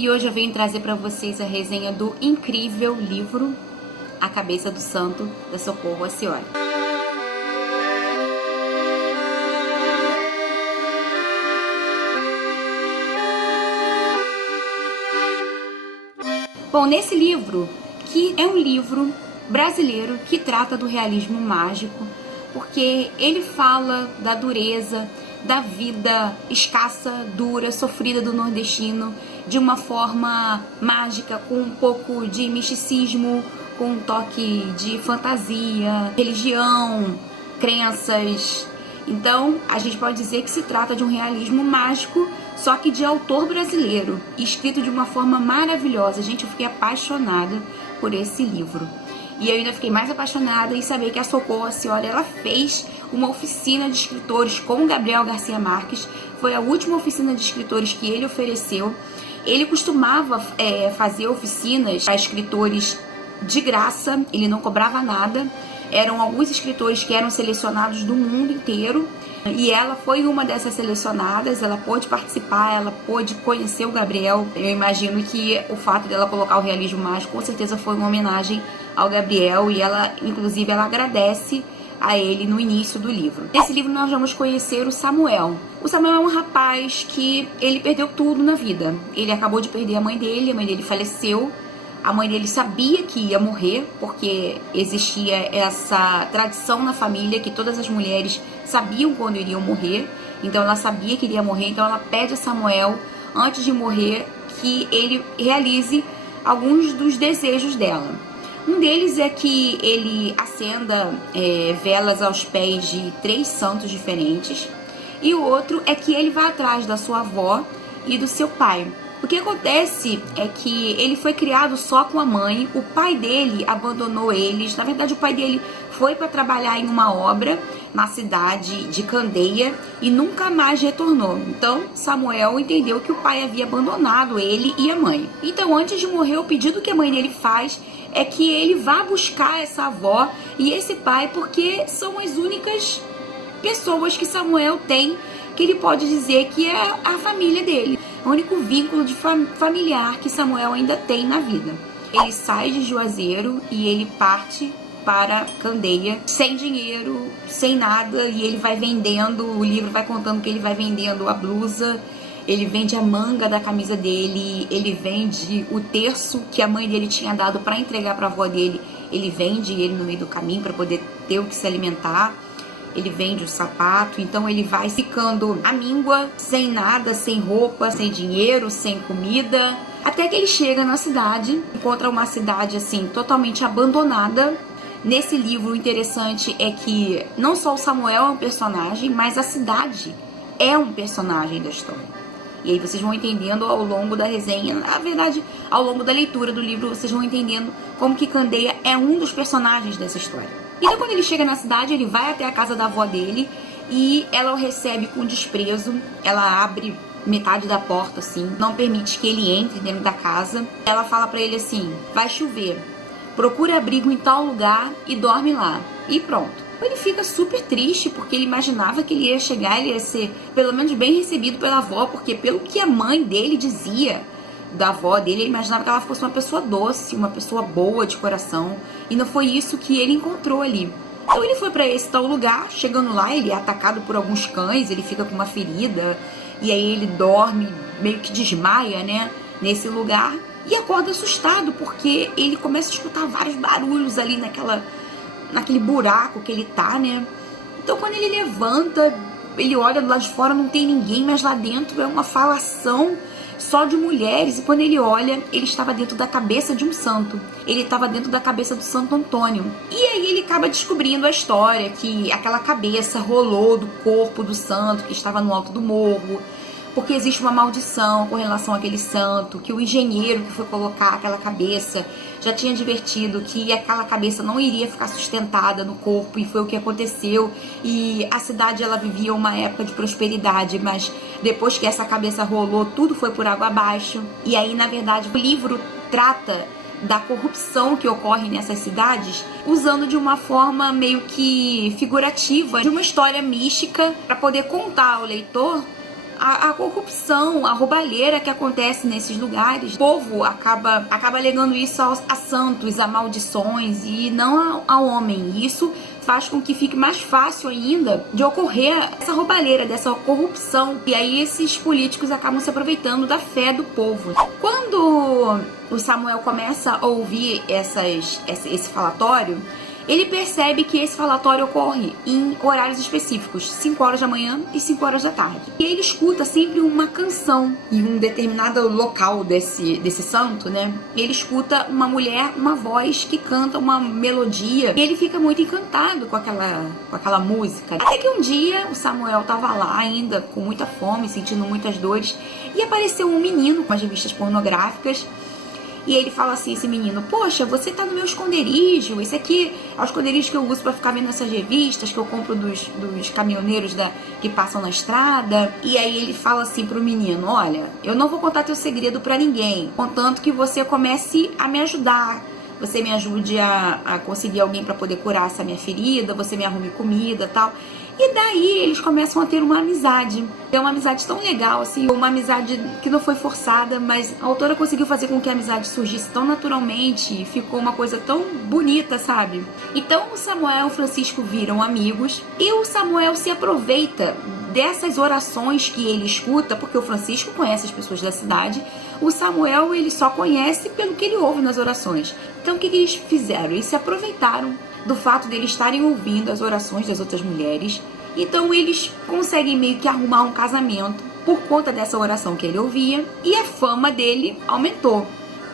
E hoje eu venho trazer para vocês a resenha do incrível livro A Cabeça do Santo, da Socorro Acioli. Bom, nesse livro, que é um livro brasileiro que trata do realismo mágico, porque ele fala da dureza, da vida escassa, dura, sofrida do nordestino, de uma forma mágica, com um pouco de misticismo, com um toque de fantasia, religião, crenças. Então, a gente pode dizer que se trata de um realismo mágico, só que de autor brasileiro, escrito de uma forma maravilhosa. Gente, eu fiquei apaixonada por esse livro. E eu ainda fiquei mais apaixonada em saber que a Socorro Acioli, ela fez uma oficina de escritores com o Gabriel Garcia Marques. Foi a última oficina de escritores que ele ofereceu. Ele costumava fazer oficinas para escritores de graça, ele não cobrava nada. Eram alguns escritores que eram selecionados do mundo inteiro. E ela foi uma dessas selecionadas, ela pôde participar, ela pôde conhecer o Gabriel. Eu imagino que o fato dela colocar o realismo mágico com certeza foi uma homenagem ao Gabriel, e ela, inclusive, ela agradece a ele no início do livro. Nesse livro nós vamos conhecer o Samuel. O Samuel é um rapaz que ele perdeu tudo na vida. Ele acabou de perder a mãe dele faleceu. A mãe dele sabia que ia morrer, porque existia essa tradição na família que todas as mulheres sabiam quando iriam morrer. Então ela sabia que iria morrer, então ela pede a Samuel, antes de morrer, que ele realize alguns dos desejos dela. Um deles é que ele acenda velas aos pés de 3 santos diferentes. E o outro é que ele vá atrás da sua avó e do seu pai. O que acontece é que ele foi criado só com a mãe, o pai dele abandonou eles. Na verdade, o pai dele foi para trabalhar em uma obra na cidade de Candeia e nunca mais retornou. Então, Samuel entendeu que o pai havia abandonado ele e a mãe. Então, antes de morrer, o pedido que a mãe dele faz é que ele vá buscar essa avó e esse pai, porque são as únicas pessoas que Samuel tem que ele pode dizer que é a família dele. O único vínculo de familiar que Samuel ainda tem na vida. Ele sai de Juazeiro e ele parte para Candeia, sem dinheiro, sem nada, e ele vai vendendo, o livro vai contando que ele vai vendendo a blusa, ele vende a manga da camisa dele, ele vende o terço que a mãe dele tinha dado para entregar para a avó dele, ele vende ele no meio do caminho para poder ter o que se alimentar. Ele vende o sapato, então ele vai ficando à míngua, sem nada, sem roupa, sem dinheiro, sem comida, até que ele chega na cidade, encontra uma cidade assim totalmente abandonada. Nesse livro, o interessante é que não só o Samuel é um personagem, mas a cidade é um personagem da história. E aí vocês vão entendendo ao longo da resenha, na verdade, ao longo da leitura do livro, vocês vão entendendo como que Candeia é um dos personagens dessa história. Então, quando ele chega na cidade, ele vai até a casa da avó dele e ela o recebe com desprezo. Ela abre metade da porta, assim, não permite que ele entre dentro da casa. Ela fala pra ele assim: vai chover, procura abrigo em tal lugar e dorme lá. E pronto. Ele fica super triste, porque ele imaginava que ele ia chegar, ele ia ser pelo menos bem recebido pela avó, porque pelo que a mãe dele dizia da avó dele, ele imaginava que ela fosse uma pessoa doce, uma pessoa boa de coração, e não foi isso que ele encontrou ali. Então ele foi para esse tal lugar, chegando lá ele é atacado por alguns cães, ele fica com uma ferida, e aí ele dorme, meio que desmaia, né, nesse lugar, e acorda assustado, porque ele começa a escutar vários barulhos ali naquele buraco que ele tá, né. Então quando ele levanta, ele olha do lado de fora, não tem ninguém, mas lá dentro é uma falação só de mulheres, e quando ele olha, ele estava dentro da cabeça de um santo. Ele estava dentro da cabeça do Santo Antônio. E aí ele acaba descobrindo a história, que aquela cabeça rolou do corpo do santo que estava no alto do morro, porque existe uma maldição com relação àquele santo, que o engenheiro que foi colocar aquela cabeça já tinha advertido que aquela cabeça não iria ficar sustentada no corpo, e foi o que aconteceu. E a cidade, ela vivia uma época de prosperidade, mas depois que essa cabeça rolou, tudo foi por água abaixo. E aí, na verdade, o livro trata da corrupção que ocorre nessas cidades, usando de uma forma meio que figurativa, de uma história mística, para poder contar ao leitor a corrupção, a roubalheira que acontece nesses lugares. O povo acaba alegando isso a santos, a maldições e não ao homem. Isso faz com que fique mais fácil ainda de ocorrer essa roubalheira, dessa corrupção. E aí esses políticos acabam se aproveitando da fé do povo. Quando o Samuel começa a ouvir esse falatório, ele percebe que esse falatório ocorre em horários específicos, 5 horas da manhã e 5 horas da tarde. E ele escuta sempre uma canção em um determinado local desse santo, né? Ele escuta uma mulher, uma voz que canta uma melodia e ele fica muito encantado com aquela música. Até que um dia o Samuel estava lá ainda com muita fome, sentindo muitas dores, e apareceu um menino com as revistas pornográficas. E ele fala assim, esse menino: poxa, você tá no meu esconderijo, esse aqui é o esconderijo que eu uso pra ficar vendo essas revistas que eu compro dos caminhoneiros que passam na estrada. E aí ele fala assim pro menino: olha, eu não vou contar teu segredo pra ninguém, contanto que você comece a me ajudar. Você me ajude a conseguir alguém pra poder curar essa minha ferida, você me arrume comida e tal. E daí eles começam a ter uma amizade. É uma amizade tão legal, assim, uma amizade que não foi forçada, mas a autora conseguiu fazer com que a amizade surgisse tão naturalmente, ficou uma coisa tão bonita, sabe? Então o Samuel e o Francisco viram amigos e o Samuel se aproveita dessas orações que ele escuta, porque o Francisco conhece as pessoas da cidade, o Samuel ele só conhece pelo que ele ouve nas orações. Então o que eles fizeram? Eles se aproveitaram do fato de eles estarem ouvindo as orações das outras mulheres. Então eles conseguem meio que arrumar um casamento por conta dessa oração que ele ouvia, e a fama dele aumentou,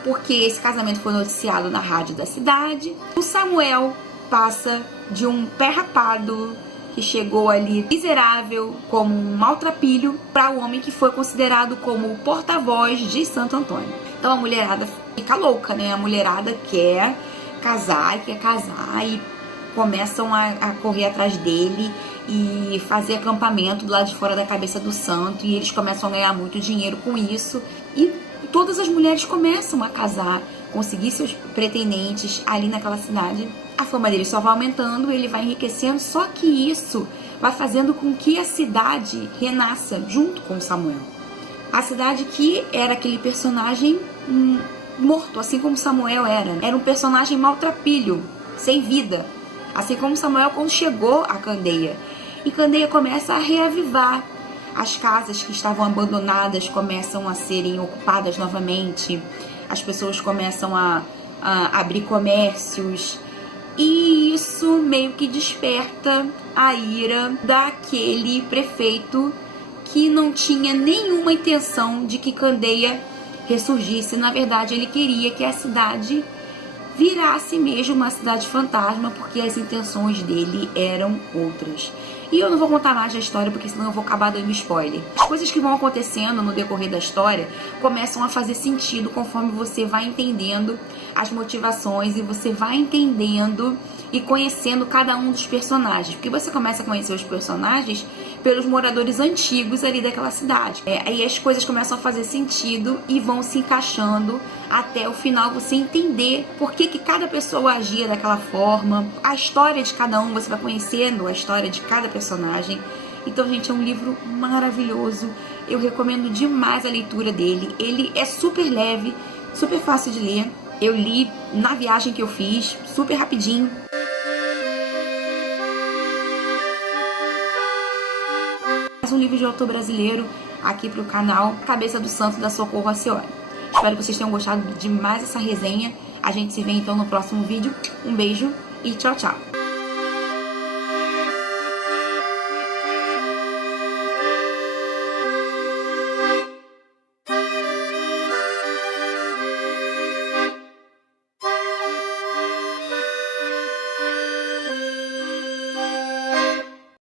porque esse casamento foi noticiado na rádio da cidade. O Samuel passa de um pé rapado que chegou ali miserável, como um maltrapilho, para o homem que foi considerado como o porta-voz de Santo Antônio. Então a mulherada fica louca, né? A mulherada quer casar e começam a correr atrás dele e fazer acampamento do lado de fora da cabeça do santo, e eles começam a ganhar muito dinheiro com isso, e todas as mulheres começam a casar, conseguir seus pretendentes ali naquela cidade. A fama dele só vai aumentando, ele vai enriquecendo, só que isso vai fazendo com que a cidade renasça junto com Samuel. A cidade que era aquele personagem morto, assim como Samuel era um personagem maltrapilho, sem vida, assim como Samuel quando chegou a Candeia. E Candeia começa a reavivar, as casas que estavam abandonadas começam a serem ocupadas novamente, as pessoas começam a abrir comércios, e isso meio que desperta a ira daquele prefeito que não tinha nenhuma intenção de que Candeia ressurgisse. Na verdade, ele queria que a cidade virasse mesmo uma cidade fantasma, porque as intenções dele eram outras. E eu não vou contar mais a história, porque senão eu vou acabar dando spoiler. As coisas que vão acontecendo no decorrer da história começam a fazer sentido conforme você vai entendendo as motivações e você vai entendendo e conhecendo cada um dos personagens. Porque você começa a conhecer os personagens pelos moradores antigos ali daquela cidade. Aí as coisas começam a fazer sentido e vão se encaixando até o final você entender por que cada pessoa agia daquela forma. A história de cada um, você vai conhecendo a história de cada personagem. Então, gente, é um livro maravilhoso. Eu recomendo demais a leitura dele. Ele é super leve, super fácil de ler. Eu li na viagem que eu fiz, super rapidinho. Mais um livro de autor brasileiro aqui pro canal Cabeça do Santo, da Socorro Acioli. Espero que vocês tenham gostado demais dessa resenha. A gente se vê então no próximo vídeo. Um beijo e tchau, tchau!